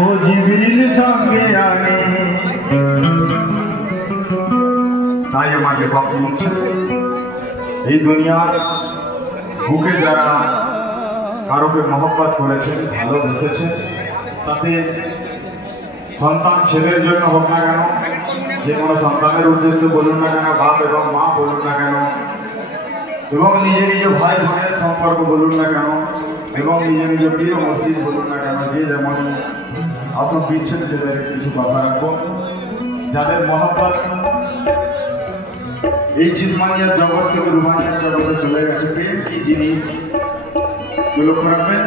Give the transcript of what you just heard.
ও জিবরিল সঙ্গে আমি। তাই আমার লেখক বলছে, এই দুনিয়ার বুকে যারা কারোকে মহব্বত করেছেন, ভালোবেসেছেন, তাতে সন্তান ছেলের জন্য হোক না কেন, যে কোনো সন্তানের উদ্দেশ্যে বলুন না কেন, বাপ এবং মা বলুন না কেন, এবং নিজে নিজ ভাই বোনের সম্পর্ক বলুন না কেন, এবং নিজে নিজ প্রিয় মসজিদ বলুন না কেন, যে যেমন আসল বিচ্ছেদ তাদের কিছু কথা রাখবো। যাদের মহব্বত এই জিসমানিয়ার জগৎ থেকে রুহানিয়ার জগতে চলে গেছে, প্রেম কি জিনিস লক্ষ্য রাখবেন।